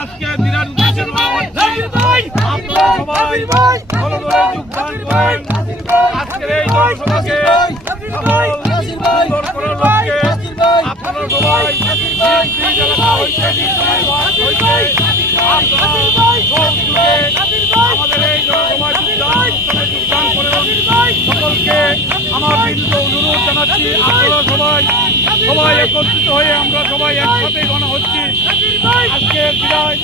আজকে দিনার উদ্দেশ্যে আপনারা সবাই দলে দলে যোগদান করেন। আজকের এই জনসভাকে সফল সুন্দর করার লক্ষ্যে আপনারা সবাই আমাদের এই জনসভায় যোগদান করেন। সকলকে আমার বিনীত অনুরোধ জানাচ্ছি, আপনারা সবাই একত্রিত হয়ে আমরা সবাই একসাথে গণা হচ্ছি। আজকের বিদায়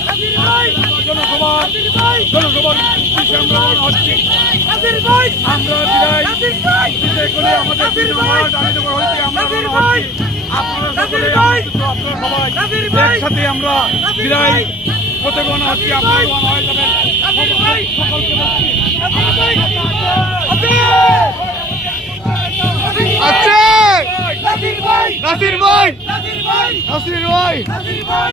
জনসভার উদ্দেশ্যে আমরা গণা হচ্ছি। আমরা বিদায় দিতে করে আমাদের আমরা গণা হচ্ছি। আপনারা সকলে আপনারা সবাই একসাথে আমরা বিদায় হতে গণা হচ্ছি। আপনারা গণা হয়ে যাবেন। সকলকে নাসির ভাই